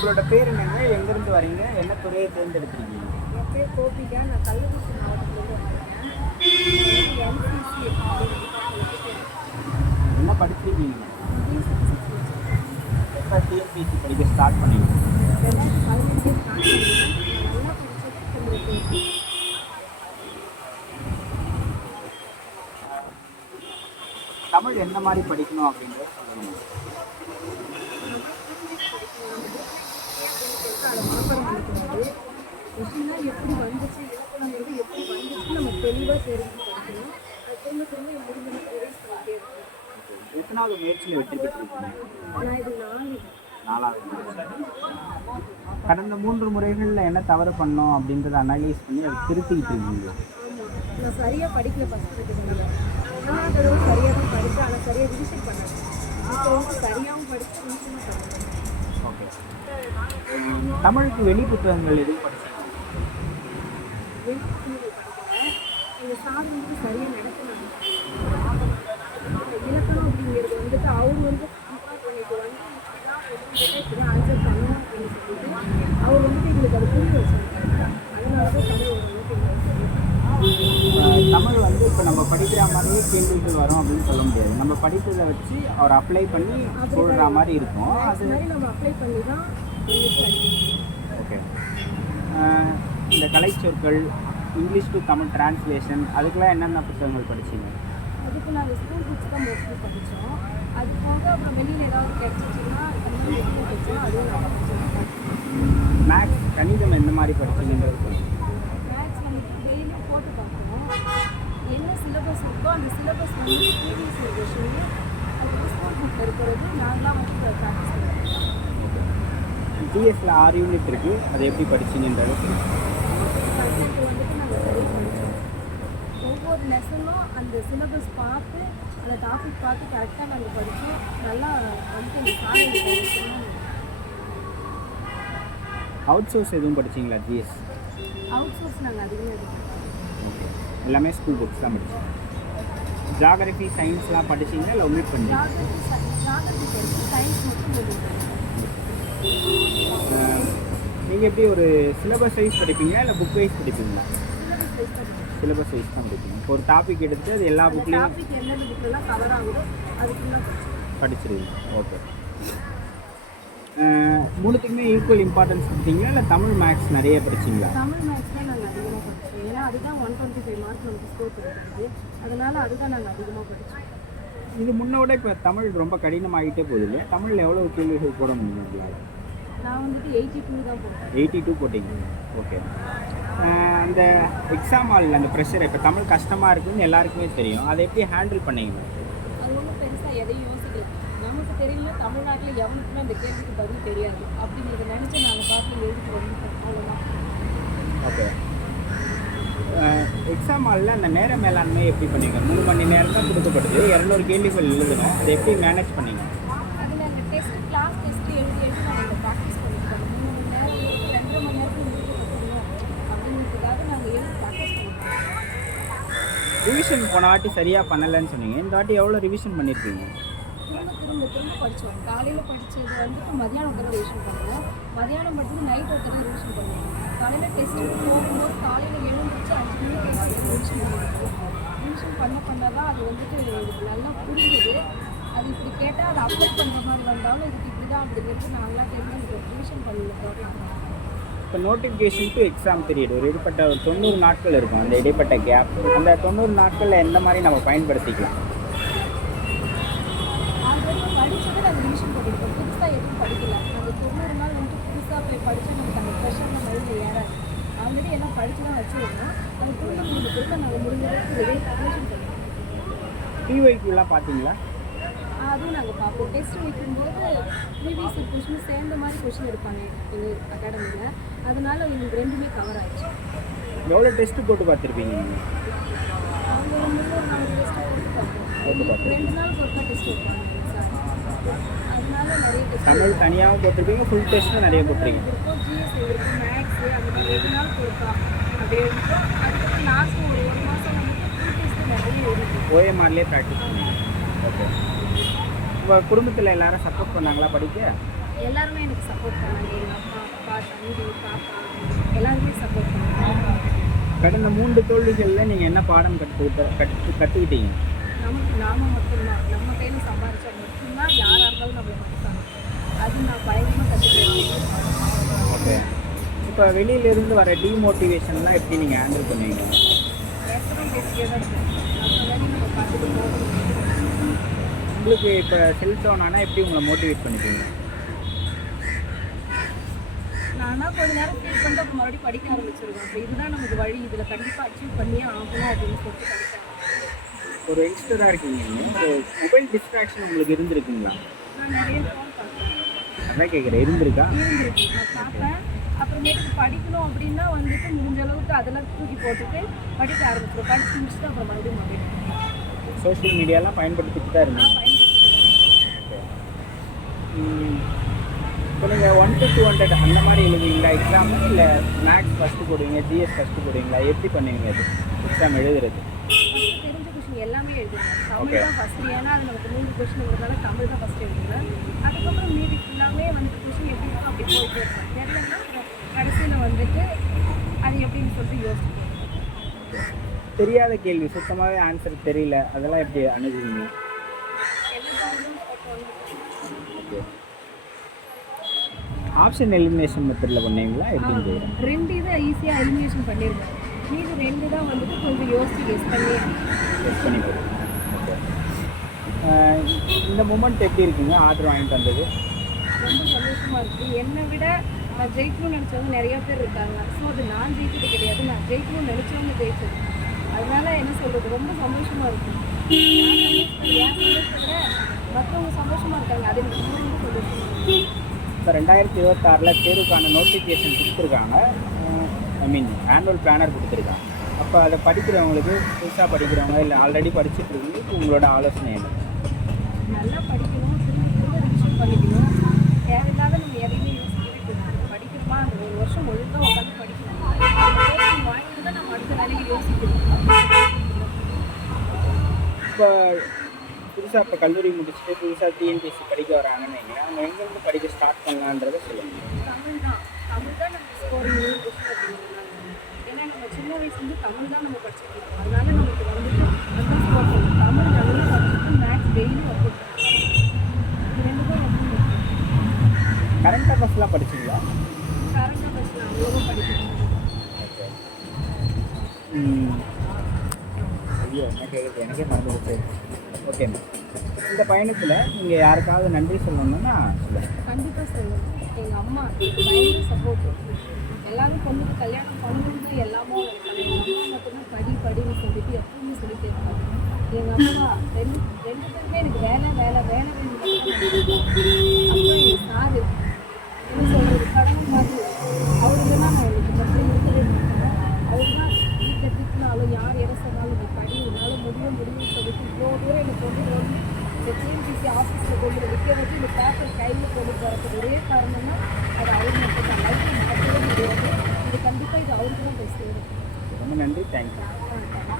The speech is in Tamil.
உங்களோட பேர் என்னங்க? எங்கேருந்து வரீங்க? என்ன துறையை தேர்ந்தெடுத்துருக்கீங்க? என் பேர் கோபிகா. நான் கள்ளக்குறிச்சி மாவட்டத்திலேருந்து வந்திருக்கேன். நான் வந்து எம்சிசி அப்படிங்கிற என்ன படிச்சிருக்கீங்க? டிகிரி எப்போ டிஎன்பிஎஸ்சி படிக்க ஸ்டார்ட் பண்ணீங்க? 2015 ஸ்டார்ட் பண்ணியிருக்கேன். நான் நல்லா படித்தது உங்களுக்கு தமிழ் எந்த மாதிரி படிக்கணும் அப்படின்றத சொல்லணும். அதை மனப்பாடம் பண்ணிக்கிறது. கொஸ்டின்லாம் எப்படி வந்துச்சு, இலக்கணங்கிறது எப்படி வந்துச்சு நம்ம தெளிவாக தெரிஞ்சு படிக்கணும். அது திரும்ப திரும்ப முடிஞ்ச ரிவைஸ் பண்ணிட்டே இருக்கணும். எத்தனாவது முயற்சியில் வெற்றி பெற்றிருக்கீங்க? நான் இது 4வது முயற்சி. கடந்த 3 முறைகளில் என்ன தவறு பண்ணோம் அப்படின்றத அனலைஸ் பண்ணி அதை திருத்திக்கிட்டு இருக்கீங்க. ஆமாம், நான் சரியாக படிக்கல ஃபஸ்ட் இருக்கிறதுனால. 3வது தடவை சரியாக தான் படித்தேன். ஆனால் சரியாக ரிவிஷன் பண்ணேன். இப்போ வந்து சரியாகவும் படித்து ரிவிஷனும் பண்ணேன். ஓகே. தமிழுக்கு வெளி புத்தகங்கள் எதுவும் படிச்சீங்க? வெளிப்புறங்கள் படிக்கிறேன். எங்கள் சார் வந்து சரியாக நடத்தினாங்க. இலக்கணம் அப்படிங்கிறது வந்துட்டு அவர் வந்து இன்னைக்கு வந்து இப்படி ஆன்சர் பண்ணணும் அப்படின்னு சொல்லிட்டு அவர் வந்துட்டு எங்களுக்கு அதை புரிய வச்சாங்க. அதனால தான் தமிழ் ஓரளவுக்கு தமிழ் வந்து இப்போ நம்ம படிக்கிற மாதிரியே கேள்விகள் வரும் அப்படின்னு சொல்ல முடியாது. நம்ம படித்ததை வச்சு அவர் அப்ளை பண்ணி சொல்கிற மாதிரி இருக்கும். அது மாதிரி நம்ம அப்ளை பண்ணி தான் ஓகே. இந்த கலைச்சொற்கள், இங்கிலீஷ் டு தமிழ் டிரான்ஸ்லேஷன், அதுக்கெல்லாம் என்னென்ன புத்தகங்கள் படிச்சீங்க? அதுக்கு நாங்கள் ஸ்கூல் புக்ஸ் தான் மோஸ்ட்லி படித்தோம். அது போக அப்புறம் வெளியில் ஏதாவது கிடைச்சிச்சின்னா அந்த மாதிரி புக் படித்தோம். அதுவும் நான் படித்தோம். மேக்ஸ், கணிதம் எந்த மாதிரி படிச்சீங்கன்றது சொல்லுங்கள். மேக்ஸ் நமக்கு டெய்லியும் போட்டு பார்க்கணும். என்ன சிலபஸ் இருக்கோ அந்த சிலபஸ் வந்து ப்ரீவியஸ் இயர் கொஷின் அது வந்து ஸ்கூல் புக்கில் இருக்கிறது நாங்களாம் வந்து ப்ராக்டிஸ் பண்ணுவோம். ஜிஎஸ்ல 6 யூனிட் இருக்குது, அதை எப்படி படிச்சீங்கன்றது சப்ஜெக்ட் வந்துட்டு நாங்கள் சரியாக படித்தோம். ஒவ்வொரு லெசனும் அந்த சிலபஸ் பார்த்து அந்த டாபிக் பார்த்து கரெக்டாக நாங்கள் படித்தோம். நல்லா வந்து இந்த சாதனை அவுட் சோர்ஸ் எதுவும் படிச்சிங்களா? ஜிஎஸ் அவுட் சோர்ஸ் நாங்கள் அதிகமாக எடுக்கிறோம். ஓகே. எல்லாமே ஸ்கூல் புக்ஸ் தான் படிச்சோம். ஜியாகிரஃபி, சயின்ஸ்லாம் படிச்சிங்களா இல்லை ஒமிட் பண்ணி? ஜாகிரபி படித்து சயின்ஸ் மட்டும் முடியும். நீங்கள் எப்படி ஒரு சிலபஸ் வைஸ் படிப்பீங்களா இல்லை புக் வைஸ் படிப்பீங்களா? சிலபஸ் வைஸ் தான் படிப்பீங்க. இப்போ ஒரு டாபிக் எடுத்து அது எல்லா புக்லேயும் டாபிக் எந்தெந்த புக்லாம் கவர் ஆகுதோ அதுக்குள்ள படிச்சிருவீங்க. ஓகே. மூணுத்துக்குமே ஈக்குவல் இம்பார்ட்டன்ஸ் கொடுத்தீங்களா இல்லை தமிழ் மேக்ஸ் நிறைய படிச்சிங்களா? தமிழ் மேக்ஸ் தான் நாங்கள் அதிகமாக படித்தோம். ஏன்னா அதுதான் 125 மார்க் நமக்கு ஸ்கோர் கொடுக்குறது. அதனால் அதுதான் நாங்கள் அதிகமாக படித்தோம். இது முன்ன விட இப்போ தமிழ் ரொம்ப கடினமாகிட்டே போகுது இல்லையா? தமிழில் எவ்வளோ கேள்விகள் போட முடியும் உங்களால்? நான் வந்துட்டு 82 தான் போட்டேன். 82 போட்டிங்க. ஓகே. அந்த எக்ஸாம் ஹாலில் அந்த ப்ரெஷர் இப்போ தமிழ் கஷ்டமாக இருக்குதுன்னு எல்லாருக்குமே தெரியும். அதை எப்படி ஹேண்டில் பண்ணீங்க? அது ஒன்றும் பெருசாக எதையும் யோசிக்கல. நமக்கு தெரியல தமிழ்நாட்டில் எவனுக்குமே அந்த கேள்விக்கு பதில் தெரியாது அப்படிங்கிறத நினச்சி நாங்கள் பார்த்து எழுதிட்டு வந்துட்டோம். அவ்வளோதான். ஓகே. எக்ஸாம் ஹாலில் அந்த நேர மேலாண்மை எப்படி பண்ணீங்க? 3 மணி நேரம் தான் கொடுக்கப்படுது, 200 கேள்விகள் எழுதணும். அதை எப்படி மேனேஜ் பண்ணீங்க? அதில் அந்த டெஸ்ட் கிளாஸ் டெஸ்ட்டு எழுதி நாங்கள் ப்ராக்டிஸ் பண்ணியிருக்கோம். 3 மணி நேரம் 2 மணி நேரத்துக்கு முடிக்க கற்றுக்கணும் அப்படிங்கிறதுக்காக நாங்கள் எழுதி ப்ராக்டிஸ் பண்ணியிருக்கோம். ரிவிஷன் போன வாட்டி சரியாக பண்ணலைன்னு சொன்னீங்க. இந்த வாட்டி எவ்வளோ ரிவிஷன் பண்ணியிருக்கீங்க? திரும்ப படித்தோம். காலையில் படித்தது வந்துட்டு மதியானம் ஒரு தடவை ரிவிஷன் பண்ணுவோம். மதியானம் படித்தது நைட் ஒரு தடவை ரிவிஷன் பண்ணுவோம். காலையில் டெஸ்ட்டுக்கு போகும்போது காலையில் எழுந்திரிச்சு 5 மணிக்கு ரிவிஷன் பண்ணுவோம். ரிவிஷன் பண்ண தான் அது வந்துட்டு எனக்கு நல்லா புரிஞ்சுது. அது இப்படி கேட்டால் அதை அப்ளை பண்ணுற மாதிரி வந்தாலும் இதுக்கு இப்படி தான் அப்படிங்கிறது நாங்களாம் கேட்டு எனக்கு ரிவிஷன் பண்ணல. இப்போ நோட்டிஃபிகேஷன் டு எக்ஸாம் பீரியட் ஒரு இடைப்பட்ட 90 நாட்கள் இருக்கும். அந்த இடைப்பட்ட கேப், அந்த 90 நாட்களில் எந்த மாதிரி நம்ம பயன்படுத்திக்கலாம்? ஆல்ரெடி படித்தது நாங்கள் ரிவிஷன் பண்ணியிருக்கோம். புதுசாக எதுவும் படிக்கல. அந்த 90 நாள் வந்துட்டு புதுசாக போய் படித்தா நமக்கு அந்த ப்ரெஷரில் மைண்டில் ஏறாது. ஆல்ரெடி எல்லாம் படித்து தான் வச்சுருக்கோம். அது தூங்க முடிஞ்ச பிறகு நாங்கள் முடிஞ்ச அளவுக்கு ரிவிஷன் பண்ணியிருக்கோம். டிஒய்க்குலாம் பார்த்தீங்களா? அதுவும் நாங்கள் பார்ப்போம். டெஸ்ட் வைக்கும்போது ப்ரீவியஸ் இயர் கொஷின் சேர்ந்த மாதிரி கொஷின் எடுப்பாங்க எங்கள் அகாடமியில். அதனால் எங்களுக்கு 2மே கவர் ஆகிடுச்சு. எவ்வளோ டெஸ்ட்டு போட்டு பார்த்துருப்பீங்க நீங்கள்? அவங்க ஒரு 3-4 டெஸ்ட்டு போட்டு பார்ப்போம். 2 நாளுக்கு ஒருக்கா டெஸ்ட் வைப்பாங்க சார். அதனால நிறைய டெஸ்ட் தமிழ் தனியாகவும் போட்டிருப்பீங்க, ஃபுல் டெஸ்ட்டும் நிறைய போட்டிருக்கீங்க. இருக்கும். ஜிஎஸ் இருக்கும், மேக்ஸு அந்த மாதிரி 2 நாளுக்கு ஒருக்கா அப்படியே இருக்கும். அதுக்கப்புறம் லாஸ்ட்டு ஒரு மாதம் வந்துட்டு ஃபுல் டெஸ்ட்டு நிறைய இருக்கும். ஓஎம்ஆர்லேயே ப்ராக்டிஸ் பண்ணுவீங்க. ஓகே. உங்கள் குடும்பத்தில் எல்லாரும் சப்போர்ட் பண்ணாங்களா படிக்க? எல்லாருமே எனக்கு சப்போர்ட் பண்ணாங்க. எங்கள் அம்மா, அப்பா, தம்பி, பாப்பா எல்லாருமே சப்போர்ட் பண்ணாங்க. கடந்த 3 தோல்விகளில் நீங்கள் என்ன பாடம் கற்றுக்கிட்டீங்க? நமக்கு நாம மட்டும்தான் நம்ம கையில் சம்பாதிச்சா மட்டும்தான் யாராக இருந்தாலும் நம்மளை மதிப்பாங்க. அது நான் பயங்கரமாக கற்றுக்கிறேன். ஓகே. இப்போ வெளியிலேருந்து வர டீமோட்டிவேஷன்லாம் எப்படி நீங்கள் ஹேண்டில் பண்ணுவீங்க? பேசுகிறோம் பேசிட்டே தான் இருக்கோம். நம்ம வேலையை நம்ம பார்த்துட்டு போகணும். உங்களுக்கு இப்போ செல்ஃப் டவுன் ஆனால் எப்படி உங்களை மோட்டிவேட் பண்ணிப்பீங்க? நானாக கொஞ்ச நேரம் ஃபீல் பண்ணிட்டு அப்புறம் மறுபடியும் படிக்க ஆரம்பிச்சிருக்கேன். அப்போ இதுதான் நமக்கு வழி, இதில் கண்டிப்பாக அச்சீவ் பண்ணியே ஆகணும் அப்படின்னு சொல்லிட்டு படித்தேன். ஒரு யங்ஸ்டராக இருக்கீங்க, மொபைல் டிஸ்ட்ராக்ஷன் உங்களுக்கு இருந்திருக்குங்களா? நான் நிறைய ஃபோன் பார்ப்பேன். அதான் கேட்குறேன், இருந்திருக்கா? இருந்திருக்கு. நான் பார்ப்பேன். அப்புறமேட்டுக்கு படிக்கணும் அப்படின்னா வந்துட்டு முடிஞ்ச அளவுக்கு அதெல்லாம் தூக்கி போட்டுட்டு படிக்க ஆரம்பிச்சிடும். படித்து முடிச்சுட்டு அப்புறம் மறுபடியும் மொபைல் சோஷியல் மீடியாலாம் பயன்படுத்திட்டு தான் இருந்தீங்க. நான் பயன்படுத்துகிறேன். இப்போ நீங்கள் 1 to 200 அந்த மாதிரி எழுதுவீங்களா எக்ஸாமு? இல்லை மேக்ஸ் ஃபஸ்ட்டு போடுவீங்க, ஜிஎஸ் ஃபஸ்ட்டு போடுவீங்களா? எப்படி பண்ணுவீங்க அது எக்ஸாம் எழுதுறது? ஃபஸ்ட்டு தெரிஞ்ச கொஷின் எல்லாமே எழுதுவேன். தமிழ் தான் ஃபஸ்ட்டு. ஏன்னா அது நமக்கு 3 கொஷினுங்கிறதால தமிழ் தான் ஃபஸ்ட்டு எழுதுவேன். அதுக்கப்புறம் மீதி ஃபுல்லாமே வந்துட்டு கொஷின் எப்படி இருக்கோ அப்படி போயிட்டே இருப்பேன். தெரியலன்னா கடைசியில் வந்துட்டு அது எப்படின்னு சொல்லிட்டு யோசிப்பேன். தெரியாத கேள்வி, சுத்தமாகவே ஆன்சர் தெரியல, அதெல்லாம் எப்படி அணுகுவீங்க? எல்லா தமிழும் போட்டு வந்து ஓகே. ஆப்ஷன் எலிமினேஷன் மெத்தடில் பண்ணுவீங்களா எப்படின்னு கேட்குறேன். 2 இதை ஈஸியாக எலிமினேஷன் பண்ணிடுவேன். மீதி 2 தான் வந்துட்டு கொஞ்சம் யோசிச்சு கெஸ் பண்ணி போடுங்க. ஓகே. இந்த மூமெண்ட் எப்படி இருக்குங்க ஆர்டர் வாங்கிட்டு வந்தது? ரொம்ப சந்தோஷமாக இருக்குது. என்னை விட நான் ஜெயிக்கணும்னு நினச்சவங்க நிறையா பேர் இருக்காங்க. ஸோ அது நான் ஜெயிச்சது கிடையாது, நான் ஜெயிக்கணும்னு நினச்சவங்க ஜெயிச்சது. அதனால என்ன சொல்கிறது, ரொம்ப சந்தோஷமாக இருக்கும். என் சந்தோஷத்தை விட மற்றவங்க சந்தோஷமாக இருக்காங்க, அது எனக்கு ரொம்ப சந்தோஷமாக இருக்குது. இப்போ 2026 தேர்வுக்கான நோட்டிஃபிகேஷன் கொடுத்துருக்காங்க. ஐ மீன் ஆனுவல் பிளானர் கொடுத்துருக்காங்க. அப்போ அதை படிக்கிறவங்களுக்கு, புதுசாக படிக்கிறவங்க இல்லை ஆல்ரெடி படிச்சுட்டு இருக்கவங்களுக்கு உங்களோட ஆலோசனை என்ன? நல்லா படிக்கணும், திரும்ப ரிவிஷன் பண்ணிக்கணும். தேவையில்லாத நம்ம எதையுமே யோசிக்கவே கூடாது. படிக்கிறோமா அந்த 1 வருஷம் ஒழுங்காக உட்காந்து படிக்கணும். அந்த கோச்சிங் வாங்கிட்டு தான் நம்ம அடுத்த வேலையை யோசிக்கணும். இப்போ புதுசாக இப்போ கல்லூரி முடிச்சுட்டு புதுசாக டிஎன்பிஎஸ்சி படிக்க வராங்கன்னு வைங்களேன், அவங்க எங்கேருந்து படிக்க ஸ்டார்ட் பண்ணலான்றதை சொல்லுங்கள். தமிழ் தான் நமக்கு ஸ்கோரிங் கொஸ்டின் அப்படிங்கிறதுனால. ஏன்னா நம்ம சின்ன வயசுலேருந்து தமிழ் தான் நம்ம படிச்சுட்டு இருக்கோம். அதனால நமக்கு வந்துட்டு அதுதான் ஸ்கோர் பண்ணணும். தமிழ் நல்லா படிச்சுட்டு மேக்ஸ் டெய்லி ஒர்க் அவுட் பண்ணணும். இது 2 தான் ரொம்ப முக்கியம். கரண்ட் அஃபேர்ஸ்லாம் படிச்சிங்களா? கரண்ட் அஃபேர்ஸ் நான் அவ்வளோவா படிக்கிறேன். ஓகே. ஐயோ என்ன கேட்குறது, எனக்கே மறந்துடுச்சு. ஓகே. இந்த பயணத்தில் நீங்கள் யாருக்காவது நன்றி சொல்லணும்னா சொல்லுங்கள். கண்டிப்பாக சொல்லுவேன். எங்கள் அம்மா பயங்கர சப்போர்ட்டு. எல்லாரும் பொண்ணுக்கு கல்யாணம் பண்ணணும்னு எல்லாமோ நினைப்பாங்க. எங்கள் அம்மா மட்டும்தான் படின்னு சொல்லிட்டு எப்பவுமே சொல்லிட்டு இருப்பாங்க. எங்கள் அப்பா ரெண்டு பேருமே எனக்கு வேலை வேணும். அப்புறம் எங்கள் சாரு என்ன சொல்கிறது, கடவுள் மாதிரி. அவருக்கு தான் நான் எனக்கு மட்டும் இருக்கவே மாட்டேன். அவர் தான் வீட்டில் திட்டினாலும் யார் எதை சொன்னாலும் நீ படி, உன்னால் முடியும்னு சொல்லிட்டு இவ்வளோ தூரம் எனக்கு கொண்டு வந்து இந்த டிஎன்பிஎஸ்சி ஆஃபீஸில் கொண்டு நிற்க வச்சு இந்த பேப்பர் கையில் கொண்டு போகிறதுக்கு ஒரே காரணம்னா அது அவர் மட்டும் தான். லைஃப் மாற்றவே முடியாது. இது கண்டிப்பாக இது அவருக்கு தான் போய் சேரும். ரொம்ப நன்றி, தேங்க்யூ. ஆ,